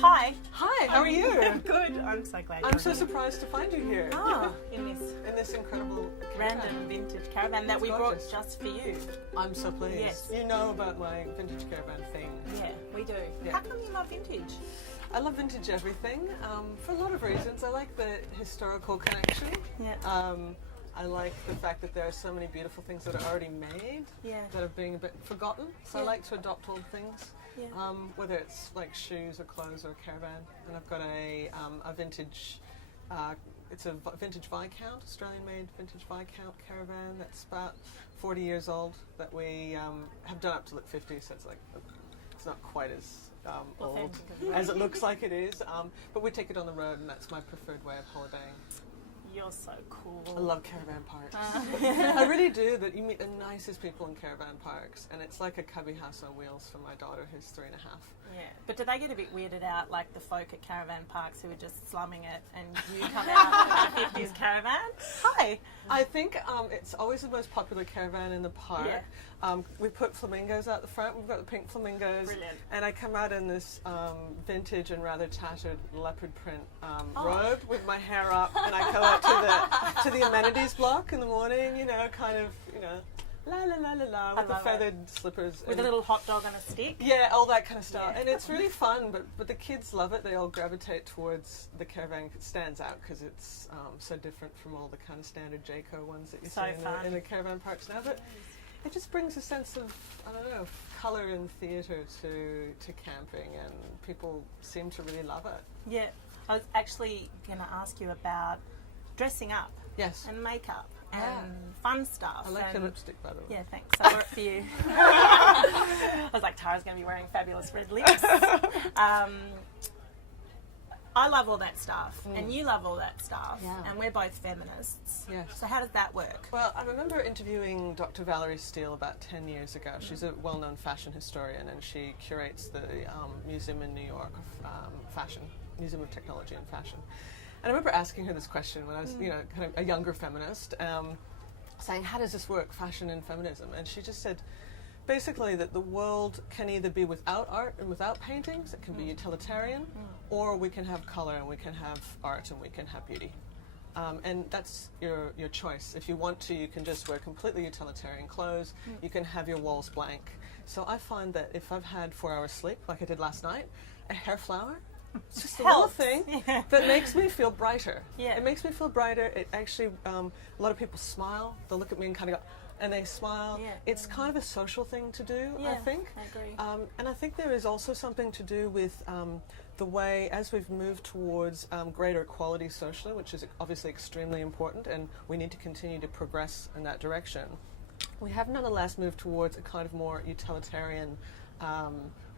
Hi. Hi, how are you? Good. I'm so glad. I'm so surprised to find you here. In this incredible random caravan. vintage caravan that It's we gorgeous. brought just for you. I'm so pleased. Yes. You know about my vintage caravan thing. Yeah, we do. Yeah. How come you love vintage? I love vintage everything for a lot of reasons. I like the historical connection. Yeah. I like the fact that there are so many beautiful things that are already made that are being a bit forgotten. So I like to adopt old things, whether it's like shoes or clothes or a caravan. And I've got a vintage, it's a vintage Viscount, Australian-made vintage Viscount caravan that's about 40 years old that we have done up to look 50, so it's not quite as old as it looks like it is. But we take it on the road, and that's my preferred way of holidaying. You're so cool. I love caravan parks. I really do. That you meet the nicest people in caravan parks, and it's like a cubby house on wheels for my daughter, who's 3.5. Yeah, but do they get a bit weirded out, like the folk at caravan parks who are just slumming it, and you come out with a 50s caravan? Hi. I think it's always the most popular caravan in the park. Yeah. We put flamingos out the front. We've got the pink flamingos. Brilliant. And I come out in this vintage and rather tattered leopard print robe with my hair up, and I go out to the amenities block in the morning. La la la la la, with the feathered slippers. With a little hot dog on a stick. Yeah, all that kind of stuff. Yeah. And it's really fun, but the kids love it. They all gravitate towards the caravan. It stands out because it's so different from all the kind of standard Jayco ones that you see in the caravan parks now. But it just brings a sense of, I don't know, colour and theatre to camping, and people seem to really love it. Yeah. I was actually going to ask you about dressing up. Yes. And makeup. And fun stuff. I like the lipstick, by the way. Yeah, thanks. I bought it for you. I was like, Tara's going to be wearing fabulous red lips. I love all that stuff, and you love all that stuff, and we're both feminists. Yes. So how does that work? Well, I remember interviewing Dr. Valerie Steele about 10 years ago. She's a well-known fashion historian, and she curates the museum in New York of fashion, Museum of Technology and Fashion. And I remember asking her this question when I was, kind of a younger feminist, saying, how does this work, fashion and feminism? And she just said, basically, that the world can either be without art and without paintings, it can be utilitarian, or we can have color and we can have art and we can have beauty. And that's your choice. If you want to, you can just wear completely utilitarian clothes, you can have your walls blank. So I find that if I've had 4 hours sleep, like I did last night, a hair flower, it's just a little thing that makes me feel brighter. Yeah. It makes me feel brighter. It actually, a lot of people smile. They'll look at me and kind of go, and they smile. Yeah. It's kind of a social thing to do, I think. I agree. And I think there is also something to do with the way, as we've moved towards greater equality socially, which is obviously extremely important, and we need to continue to progress in that direction, we have nonetheless moved towards a kind of more utilitarian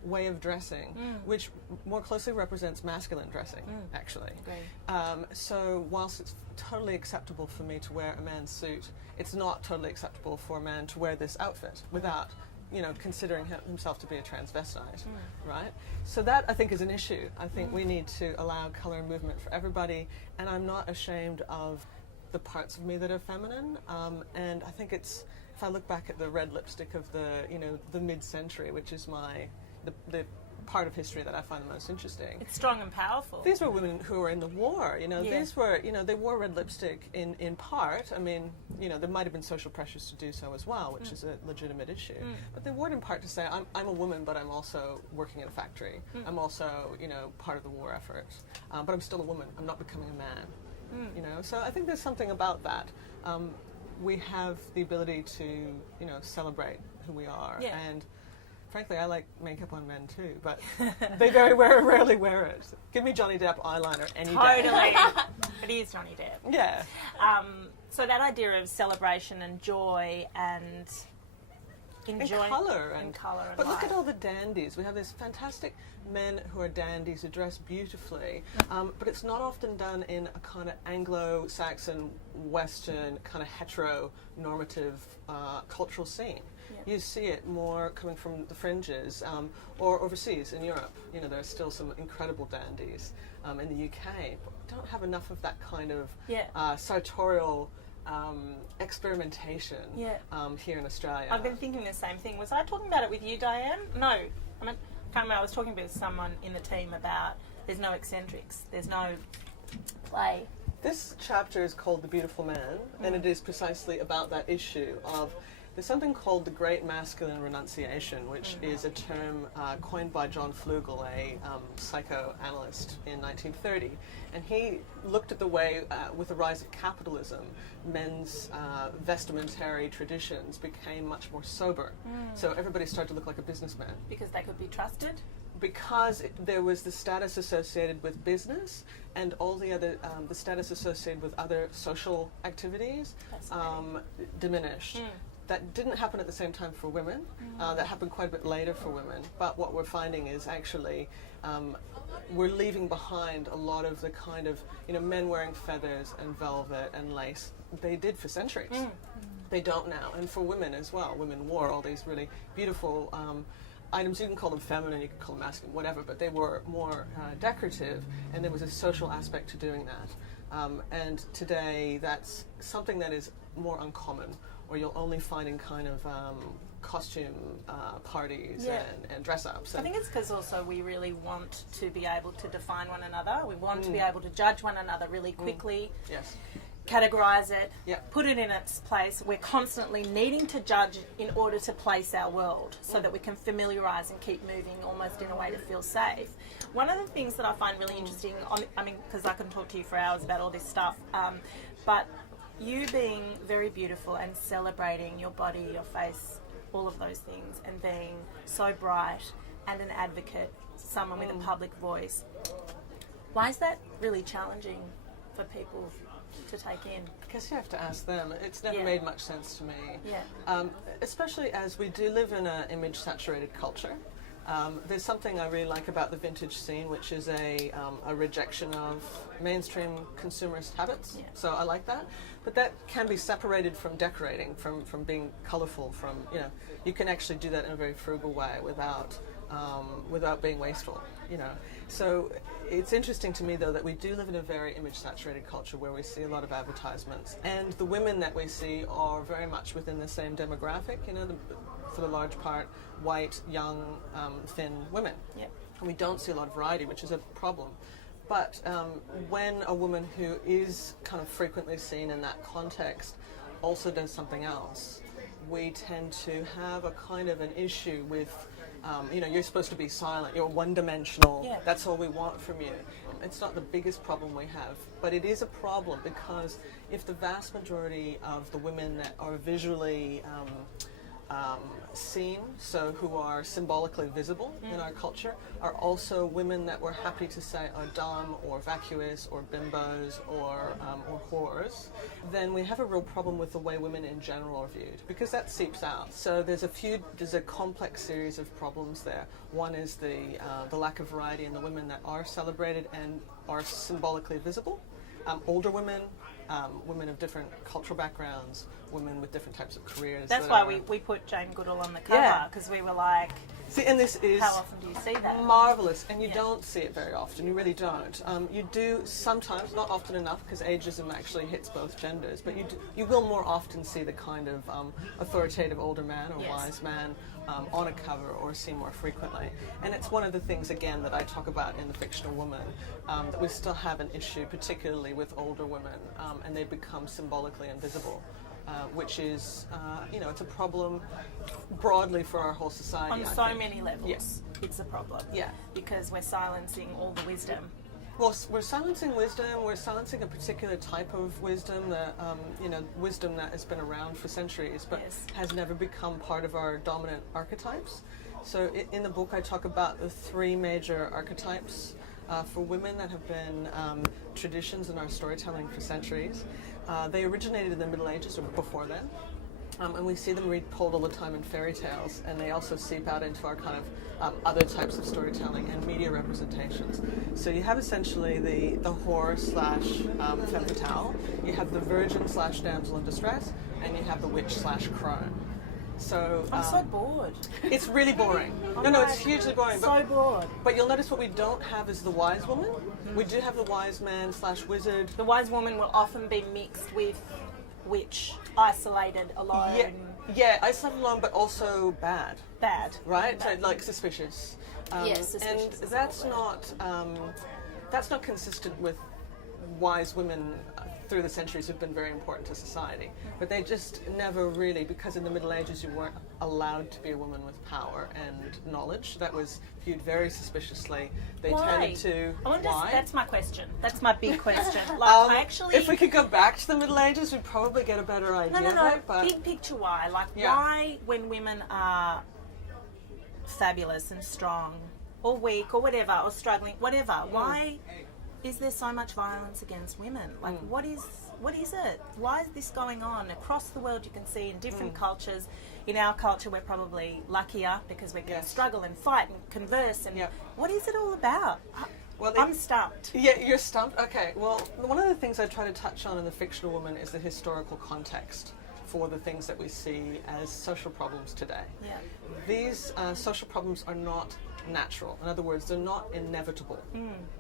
way of dressing, which more closely represents masculine dressing, actually. So whilst it's totally acceptable for me to wear a man's suit, it's not totally acceptable for a man to wear this outfit without, considering himself to be a transvestite, right? So that, I think, is an issue. I think we need to allow colour and movement for everybody, and I'm not ashamed of the parts of me that are feminine, and I think it's, if I look back at the red lipstick of the mid-century, which is the part of history that I find the most interesting. It's strong and powerful. These were women who were in the war, these were, they wore red lipstick in part. I mean, there might have been social pressures to do so as well, which is a legitimate issue. But they wore it in part to say, I'm a woman, but I'm also working in a factory. I'm also, part of the war effort. But I'm still a woman. I'm not becoming a man. So I think there's something about that. We have the ability to, celebrate who we are. And frankly, I like makeup on men too, but they rarely wear it. Give me Johnny Depp eyeliner any day. Totally. It is Johnny Depp. Yeah. So that idea of celebration and joy and enjoying... And colour. But look at all the dandies. We have these fantastic men who are dandies who dress beautifully, but it's not often done in a kind of Anglo-Saxon, Western, kind of heteronormative cultural scene. You see it more coming from the fringes, or overseas in Europe. There are still some incredible dandies in the UK, but we don't have enough of that kind of sartorial experimentation here in Australia. I've been thinking the same thing. Was I talking about it with you, Diane? No. I can't remember. I was talking with someone in the team about there's no eccentrics, there's no play. This chapter is called The Beautiful Man, and it is precisely about that issue of there's something called the Great Masculine Renunciation, which is a term coined by John Flugel, a psychoanalyst in 1930. And he looked at the way, with the rise of capitalism, men's vestimentary traditions became much more sober. So everybody started to look like a businessman. Because they could be trusted? Because there was the status associated with business and all the other, the status associated with other social activities diminished. That didn't happen at the same time for women. That happened quite a bit later for women. But what we're finding is actually we're leaving behind a lot of the kind of, men wearing feathers and velvet and lace. They did for centuries. They don't now. And for women as well. Women wore all these really beautiful items. You can call them feminine, you can call them masculine, whatever, but they were more decorative, and there was a social aspect to doing that. And today that's something that is more uncommon, or you'll only find in kind of costume parties and dress-ups. I think it's because also we really want to be able to define one another. We want to be able to judge one another really quickly. Yes. Categorize it, put it in its place. We're constantly needing to judge in order to place our world so that we can familiarise and keep moving almost in a way to feel safe. One of the things that I find really interesting, because I can talk to you for hours about all this stuff, but you being very beautiful and celebrating your body, your face, all of those things, and being so bright and an advocate, someone with a public voice, why is that really challenging for people to take in? I guess you have to ask them. It's never made much sense to me. Especially as we do live in an image-saturated culture. There's something I really like about the vintage scene, which is a rejection of mainstream consumerist habits. So I like that. But that can be separated from decorating, from being colourful, from, you can actually do that in a very frugal way without being wasteful, So it's interesting to me, though, that we do live in a very image-saturated culture where we see a lot of advertisements. And the women that we see are very much within the same demographic, for the large part, white, young, thin women. And we don't see a lot of variety, which is a problem. But when a woman who is kind of frequently seen in that context also does something else, we tend to have a kind of an issue with, you're supposed to be silent, you're one-dimensional, that's all we want from you. It's not the biggest problem we have, but it is a problem because if the vast majority of the women that are visually seen, so who are symbolically visible in our culture, are also women that we're happy to say are dumb or vacuous or bimbos or whores, then we have a real problem with the way women in general are viewed, because that seeps out. So there's a complex series of problems there. One is the lack of variety in the women that are celebrated and are symbolically visible. Older women, women of different cultural backgrounds, women with different types of careers. That's why we put Jane Goodall on the cover, because we were like, see, and this is how often do you see that? Marvellous, and you don't see it very often, you really don't. You do sometimes, not often enough, because ageism actually hits both genders, but you will more often see the kind of authoritative older man or wise man on a cover or seen more frequently. And it's one of the things, again, that I talk about in The Fictional Woman, that we still have an issue, particularly with older women, and they become symbolically invisible. Which is, it's a problem broadly for our whole society. On so many levels, it's a problem. Because we're silencing all the wisdom. Well, we're silencing wisdom. We're silencing a particular type of wisdom that, wisdom that has been around for centuries, but has never become part of our dominant archetypes. So in the book, I talk about the three major archetypes for women that have been traditions in our storytelling for centuries. They originated in the Middle Ages or before then, and we see them retold all the time in fairy tales, and they also seep out into our kind of other types of storytelling and media representations. So you have essentially the whore / femme fatale, you have the virgin / damsel in distress, and you have the witch / crone. So I'm so bored. It's really boring. It's hugely boring. So bored. But you'll notice what we don't have is the wise woman. We do have the wise man / wizard. The wise woman will often be mixed with witch, isolated, alone. Yeah, isolated, alone, but also bad. Bad. Right? So, like suspicious. Yes, and that's not consistent with wise women through the centuries who've been very important to society. But they just never really, because in the Middle Ages you weren't allowed to be a woman with power and knowledge. That was viewed very suspiciously. They tended to... Why? That's my question. That's my big question. Like, actually... If we could go back to the Middle Ages, we'd probably get a better idea. No. Big picture why? Like, why, when women are fabulous and strong, or weak, or whatever, or struggling, whatever, why is there so much violence against women? Like, what is it? Why is this going on? Across the world, you can see in different cultures. In our culture, we're probably luckier because we can struggle and fight and converse. And what is it all about? Well, I'm stumped. Yeah, you're stumped? Okay. Well, one of the things I try to touch on in The Fictional Woman is the historical context for the things that we see as social problems today. Yeah. These social problems are not natural. In other words, they're not inevitable.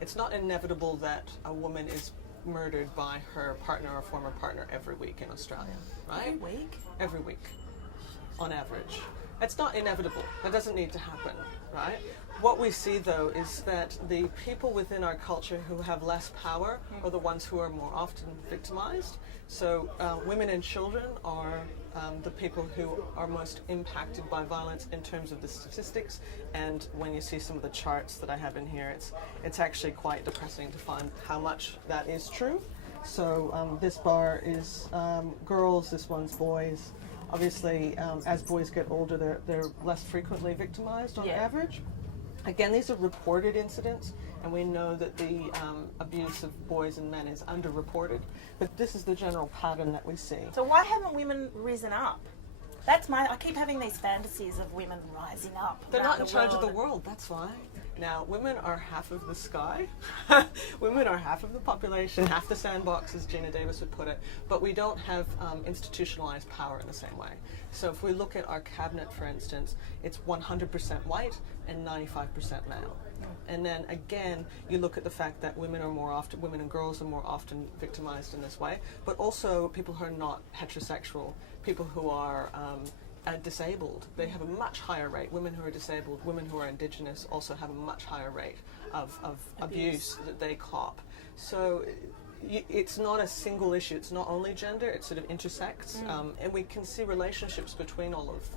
It's not inevitable that a woman is murdered by her partner or former partner every week in Australia, right? Every week? Every week, on average. It's not inevitable. That doesn't need to happen, right? What we see, though, is that the people within our culture who have less power are the ones who are more often victimized. So women and children are the people who are most impacted by violence in terms of the statistics. And when you see some of the charts that I have in here, it's actually quite depressing to find how much that is true. So this bar is girls, this one's boys. Obviously, as boys get older, they're less frequently victimized on average. Again, these are reported incidents, and we know that the abuse of boys and men is underreported, but this is the general pattern that we see. So why haven't women risen up? I keep having these fantasies of women rising up. They're not in charge of the world, that's why. Now, women are half of the sky. Women are half of the population, half the sandbox, as Gina Davis would put it, but we don't have institutionalized power in the same way. So if we look at our cabinet, for instance, it's 100% white and 95% male. And then again, you look at the fact that women and girls are more often victimized in this way, but also people who are not heterosexual, people who are disabled, they have a much higher rate. Women who are disabled, women who are Indigenous also have a much higher rate of abuse that they cop. So it's not a single issue. It's not only gender, it sort of intersects. And we can see relationships between all of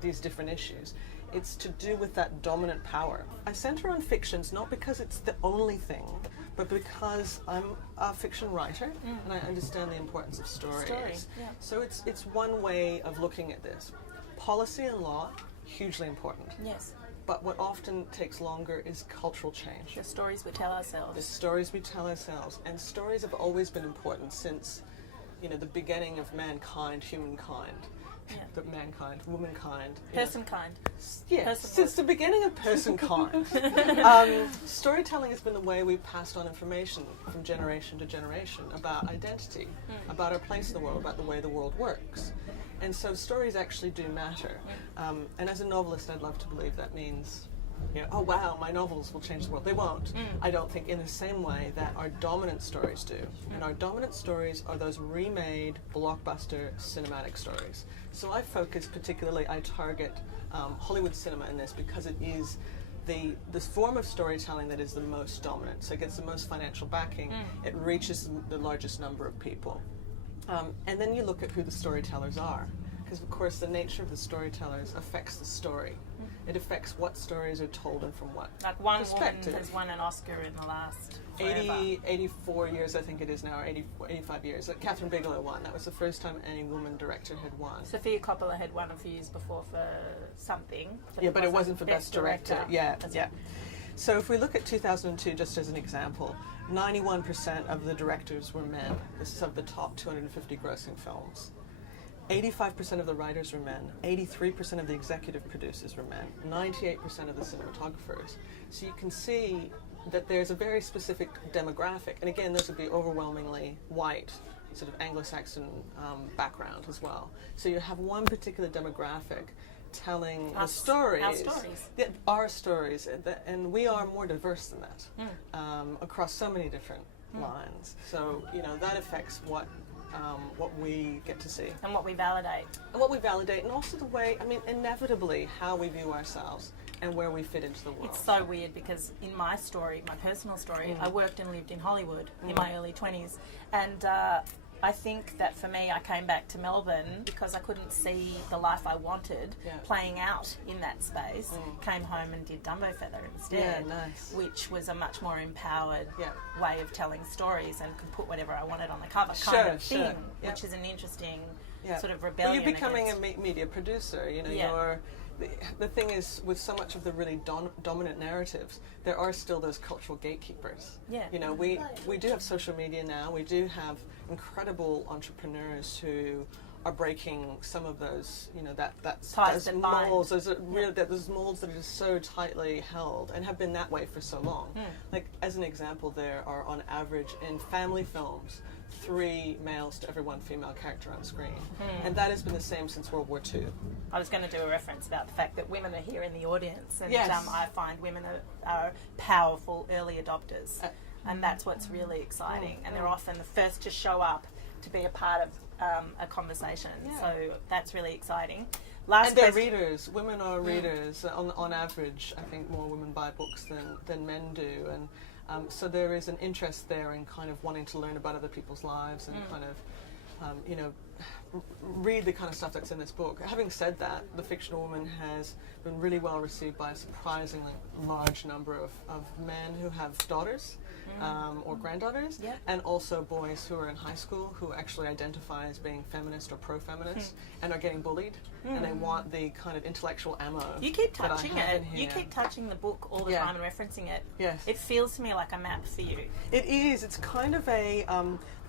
these different issues. It's to do with that dominant power. I center on fictions not because it's the only thing, but because I'm a fiction writer and I understand the importance of stories. So it's one way of looking at this. Policy and law, hugely important. Yes. But what often takes longer is cultural change. The stories we tell ourselves. The stories we tell ourselves. And stories have always been important since, the beginning of mankind, humankind. But mankind, womankind. Personkind. Yeah, since the beginning of personkind. Storytelling has been the way we've passed on information from generation to generation about identity, about our place in the world, about the way the world works. And so stories actually do matter. And as a novelist, I'd love to believe that means, oh wow, my novels will change the world. They won't. I don't think in the same way that our dominant stories do. And our dominant stories are those remade blockbuster cinematic stories. So I target Hollywood cinema in this because it is this form of storytelling that is the most dominant. So it gets the most financial backing. It reaches the largest number of people. And then you look at who the storytellers are. Because, of course, the nature of the storytellers affects the story. It affects what stories are told and from what perspective. Woman has won an Oscar in the last 84 years, I think it is now, or 85 years. Catherine Bigelow won. That was the first time any woman director had won. Sofia Coppola had won a few years before for something. But it wasn't for Best Director. Yeah. So if we look at 2002, just as an example, 91% of the directors were men. This is of the top 250 grossing films. 85% of the writers were men, 83% of the executive producers were men, 98% of the cinematographers. So you can see that there's a very specific demographic, and again, this would be overwhelmingly white, sort of Anglo-Saxon background as well. So you have one particular demographic telling the stories. Our stories. And we are more diverse than that across so many different lines. So, that affects what we get to see. And what we validate. And also the way, inevitably, how we view ourselves and where we fit into the world. It's so weird because in my story, my personal story, I worked and lived in Hollywood in my early 20s, and I think that for me, I came back to Melbourne because I couldn't see the life I wanted playing out in that space. Came home and did Dumbo Feather instead, which was a much more empowered way of telling stories and could put whatever I wanted on the cover kind of thing, which is an interesting sort of rebellion. Well, you're becoming a media producer, you know, you're... The thing is, with so much of the really dominant narratives, there are still those cultural gatekeepers. Yeah. You know, we do have social media now. We do have incredible entrepreneurs who are breaking some of those, you know, those molds. Those molds that are just so tightly held and have been that way for so long. Like, as an example, there are on average in family films 3 males to every 1 female character on screen. And that has been the same since World War II. I was going to do a reference about the fact that women are here in the audience, and I find women are powerful early adopters, and that's what's really exciting. And they're often the first to show up to be a part of a conversation, so that's really exciting. And they're readers. Women are readers. On average, I think more women buy books than men do, and so there is an interest there in kind of wanting to learn about other people's lives and kind of, you know, read the kind of stuff that's in this book. Having said that, The Fictional Woman has been really well received by a surprisingly large number of men who have daughters or granddaughters, and also boys who are in high school who actually identify as being feminist or pro-feminist and are getting bullied, and they want the kind of intellectual ammo. You keep touching it. You keep touching the book all the time and referencing it. Yes. It feels to me like a map for you. It is. It's kind of a...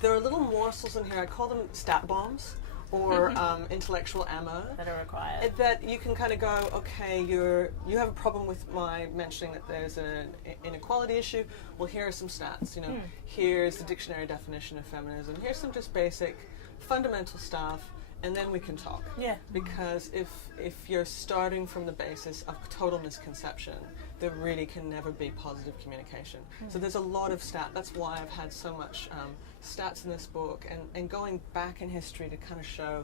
there are little morsels in here. I call them stat bombs, or intellectual ammo that are required. That you can kind of go, okay, you have a problem with my mentioning that there's an inequality issue. Well, here are some stats. You know, here's the dictionary definition of feminism. Here's some just basic, fundamental stuff, and then we can talk. Yeah. Because if you're starting from the basis of total misconception, there really can never be positive communication. So there's a lot of that's why I've had so much stats in this book, and going back in history to kind of show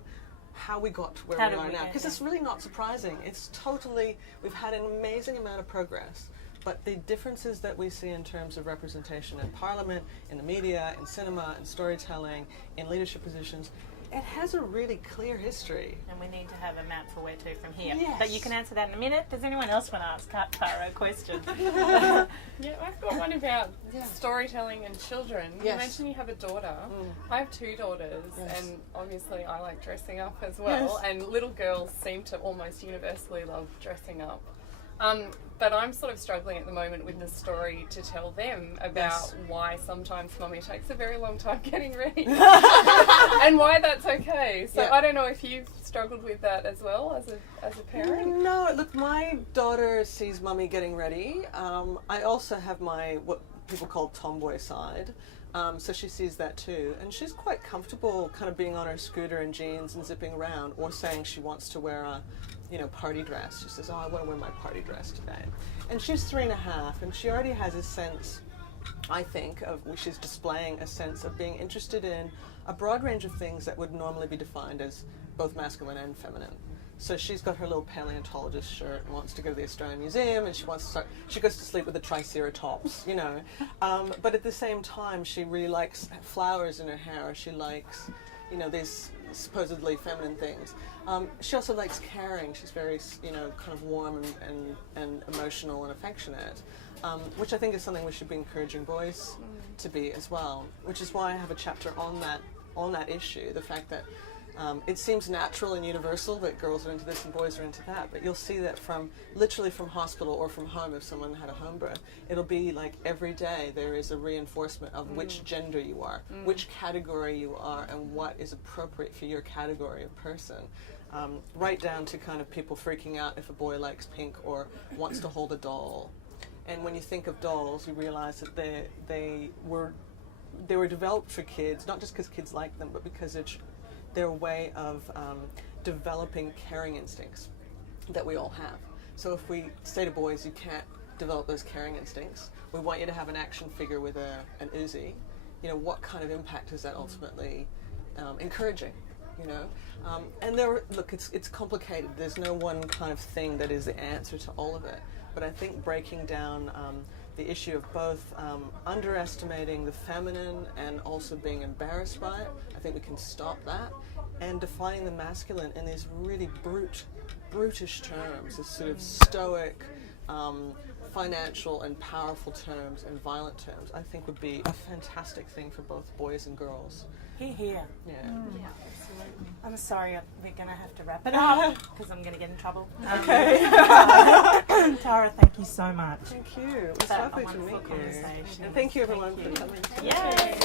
how we got to where we are now. Because it's really not surprising. It's totally, we've had an amazing amount of progress, but the differences that we see in terms of representation in parliament, in the media, in cinema, in storytelling, in leadership positions, it has a really clear history. And we need to have a map for where to from here. Yes. But you can answer that in a minute. Does anyone else want to ask Tara a question? Yeah, I've got one about storytelling and children. You mentioned you have a daughter. I have 2 daughters, and obviously I like dressing up as well, and little girls seem to almost universally love dressing up. But I'm sort of struggling at the moment with the story to tell them about why sometimes mummy takes a very long time getting ready and why that's okay. So I don't know if you've struggled with that as well as a parent. No, look, my daughter sees mummy getting ready. I also have my what people call tomboy side. So she sees that too, and she's quite comfortable kind of being on her scooter in jeans and zipping around, or saying she wants to wear a party dress. She says, I want to wear my party dress today. And she's 3.5, and she already has a sense, I think, she's displaying a sense of being interested in a broad range of things that would normally be defined as both masculine and feminine. So she's got her little paleontologist shirt and wants to go to the Australian Museum, and she goes to sleep with a triceratops, you know. But at the same time, she really likes flowers in her hair. She likes, these supposedly feminine things. She also likes caring. She's very, kind of warm and emotional and affectionate, which I think is something we should be encouraging boys to be as well. Which is why I have a chapter on that issue, the fact that it seems natural and universal that girls are into this and boys are into that, but you'll see that literally from hospital or from home, if someone had a home birth, it'll be like every day there is a reinforcement of which gender you are, which category you are, and what is appropriate for your category of person. Right down to kind of people freaking out if a boy likes pink or wants to hold a doll. And when you think of dolls, you realize that they were developed for kids, not just because kids like them, but because it's their way of developing caring instincts that we all have. So if we say to boys, you can't develop those caring instincts, we want you to have an action figure with an Uzi, what kind of impact is that ultimately encouraging? you know. And look, it's complicated. There's no one kind of thing that is the answer to all of it. But I think breaking down the issue of both underestimating the feminine and also being embarrassed by it, I think we can stop that. And defining the masculine in these really brutish terms, this sort of stoic, financial and powerful terms and violent terms, I think would be a fantastic thing for both boys and girls. Hear, hear. Yeah. Yeah, absolutely. I'm sorry, we're going to have to wrap it up because I'm going to get in trouble. Okay. Tara, thank you so much. Thank you. It was lovely to meet you. Conversation. And thank you everyone for coming. Yay!